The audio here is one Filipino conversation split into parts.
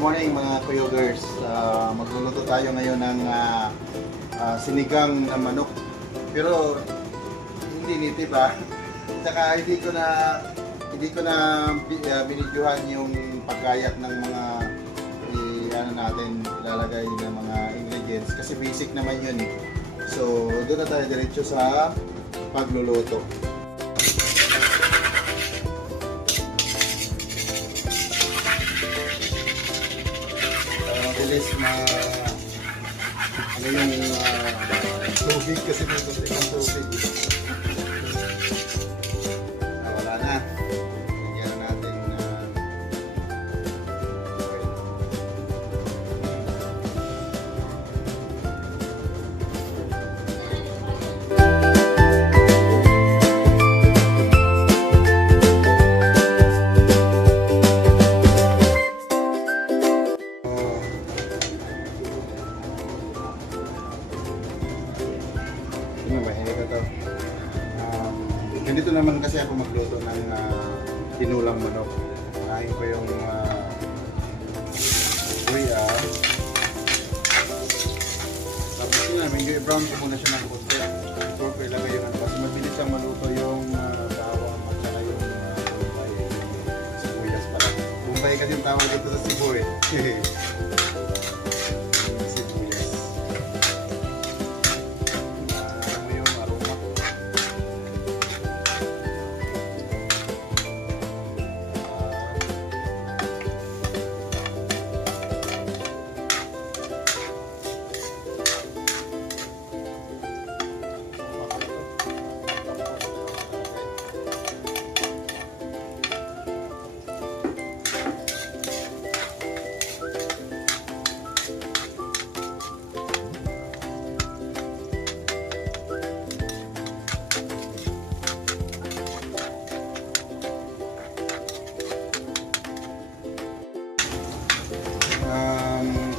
Good morning mga kuyogers. Magluluto tayo ngayon ng sinigang na manok. Pero hindi nitib ba? Tsaka hindi ko na binidyohan yung pagkayat ng mga ilalagay ng mga ingredients kasi basic naman yun eh. So doon na tayo diretso sa pagluluto. Mabilis na yung tubig kasi may konti ng tubig. Wala na. Lagyan natin ganito naman kasi ako magluto ng tinulang manok. Kain ko yung luya. Tapos yun na, medyo i-brown ko muna siya ng konti. Before ko ilagay yung mas mabilis ang maluto yung bawang at saka yung sibuyas pala. Bombay kasi yung tawag dito sa Cebu eh.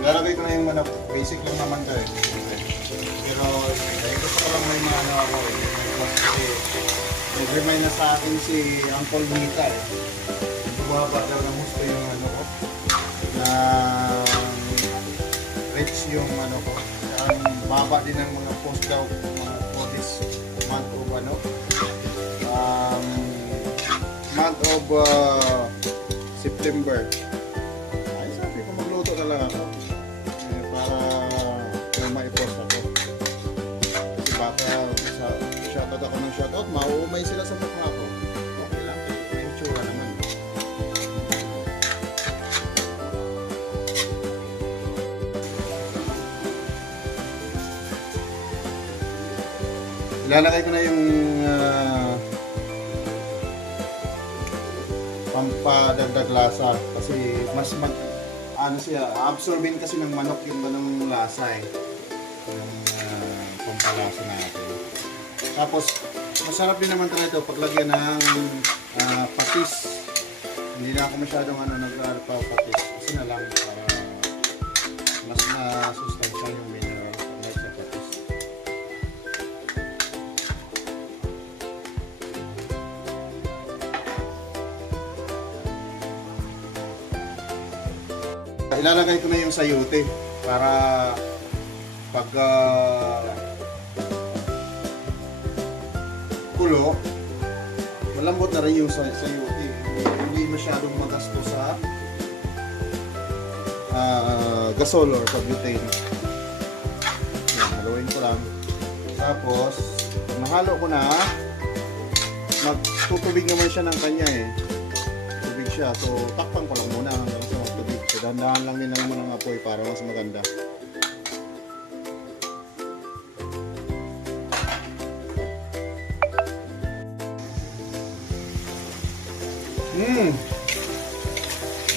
Lalagay ko na yung manok. Basic lang naman to eh. Pero dahil gusto ko lang may mga ako eh. Kasi nag-remind na sa akin si Uncle Mita eh. Bumaba daw ng gusto yung ano ko. Na rich yung ano ko. Ang baba din ng mga post daw for this month of ano. Month of September. Ay sabi ko magluto na lang ako. Para ma-post ako. Kasi baka shoutout ako ng shoutout, mauumay sila sa mukha ko. Okay lang, may itsura naman. Ilalagay ko na yung pampadagdag lasa kasi mas ano siya, absorbin kasi ng manok yung ganung lasa eh. Yung pampalasa natin. Tapos, masarap din naman talaga ito paglagyan ng patis. Hindi na ako masyadong nag-alpa patis. Kasi na lang para mas masustansya yung mineral like sa patis. Ilalagay ko na yung sayote para pag kulo, malambot na rin yung sayote. Hindi masyadong magasto sa gasol or sa butane. Yan, haluin ko lang. Tapos, pag nahalo ko na, magtutubig naman siya ng kanya eh. Tubig siya. So, takpan ko lang muna hanggang sa magtubig. So, dahan-dahan lang din naman ng apoy para mas maganda.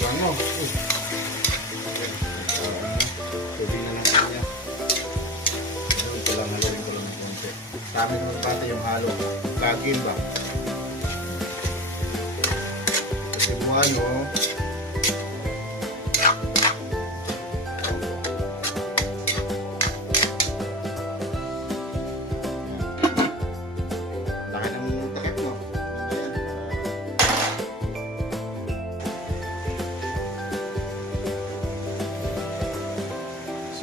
Ano? Tubig na lang kanya. Ito lang, haluin ko lang ng konti. Sabi ko magpata yung halo. Kagin ba? Kasi buwano,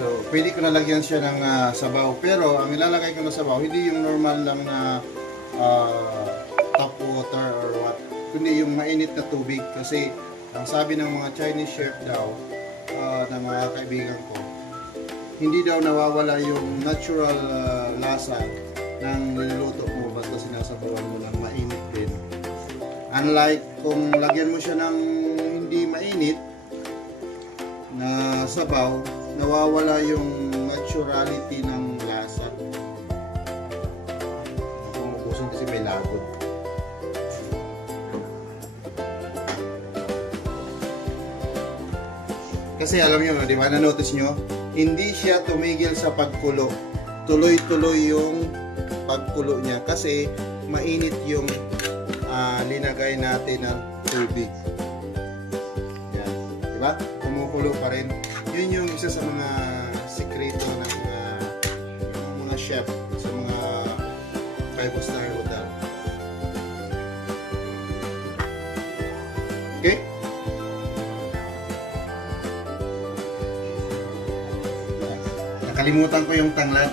So, pwede ko nalagyan siya ng sabaw. Pero, ang ilalagay ko na sabaw, hindi yung normal lang na tap water or what. Kundi yung mainit na tubig. Kasi, ang sabi ng mga Chinese chef daw, na mga kaibigan ko, hindi daw nawawala yung natural lasa ng niluluto mo basta sinasabawan mo ng mainit din. Unlike kung lagyan mo siya ng hindi mainit na sabaw, nawawala yung naturality ng lasa. Kumukusin kasi may lagod. Kasi alam nyo, di ba, na-notice nyo, hindi siya tumigil sa pagkulo. Tuloy-tuloy yung pagkulo niya kasi mainit yung linagay natin ng tubig. Yan. Di ba? Kumukulo pa rin. Yun yung isa sa mga sikreto ng mga chef sa mga 5-star hotel. Okay? Nakalimutan ko yung tanglad.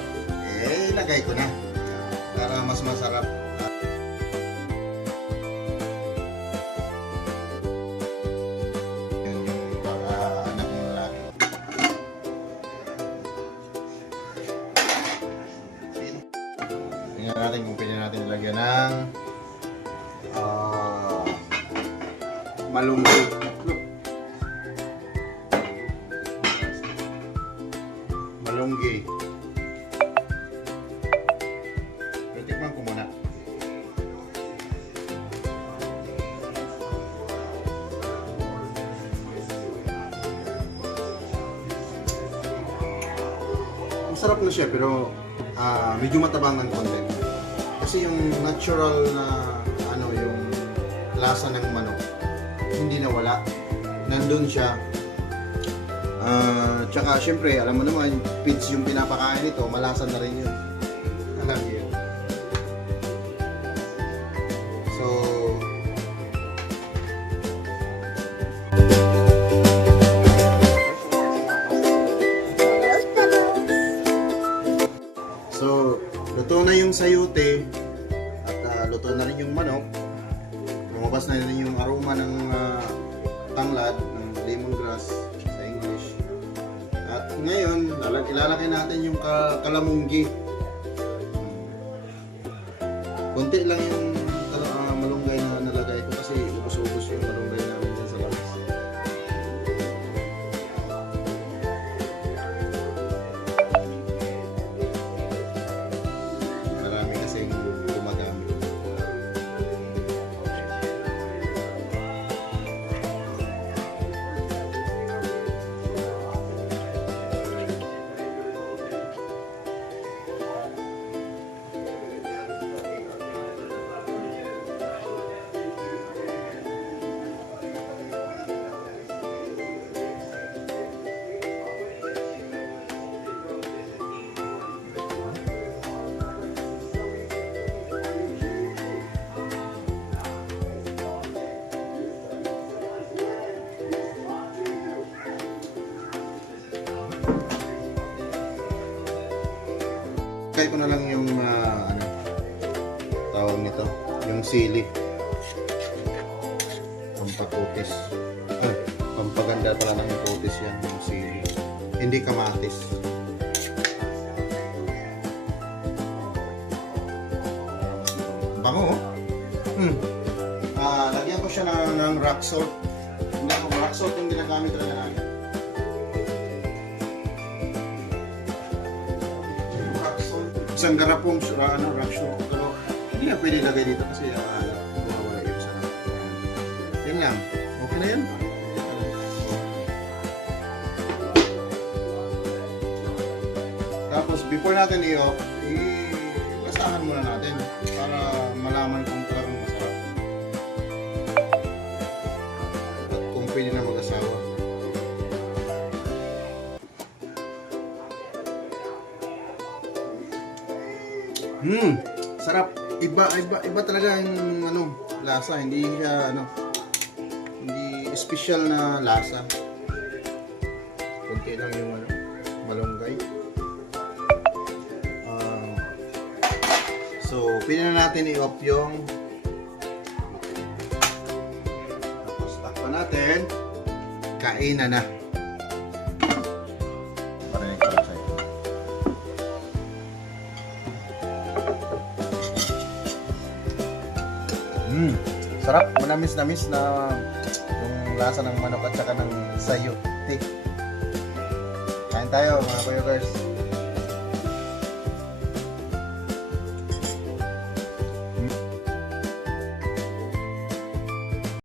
Ilagay ko na para mas masarap. Yan yung para anak mo lalaki. Tingnan natin kung pwede natin ilagyan ng malunggay. Malunggay. Tikman ko muna. Masarap na siya pero medyo matabang ng konti. Kasi yung natural na yung lasa ng manok hindi nawala. Nandun siya. Tsaka syempre, alam mo naman, feeds yung pinapakain nito, malasa na rin yun. Alam niyo yun. So, luto na yung sayote at luto na rin yung manok. Lumabas na rin yung aroma ng tanglad, ng lemongrass sa English. At ngayon, ilalagay natin yung kalamunggi. Konti lang yung malunggay na nalagay ko kasi ubos-ubos yung malunggay namin dyan sa labas. Marami kasing gumagamit. Kaya ko na lang yung tawag nito, yung sili. Pampakutis. Pampaganda pala ng kutis yan, yung sili. Hindi kamatis. Bango, lagyan ko siya ng rock salt. Rock salt yung ginagamit talaga namin. Isang garapong rock salt. Pero hindi na pwede lagay dito kasi mawawala yung sarap. Yan lang. Okay na yan. Tapos before natin i-off, ilasahan muna natin para malaman kung talagang masarap. At kung pwede na mag-asawa. Sarap. Iba talaga yung lasa, hindi siya hindi special na lasa. Kunti lang yung malunggay. So, pili na natin i-off yung tapos takpan natin. Kainan na. Parinig ko lang sa'yo. Sarap. Manamis-namis na yung lasa ng manok at saka ng sayote. Kain tayo mga kuyogers.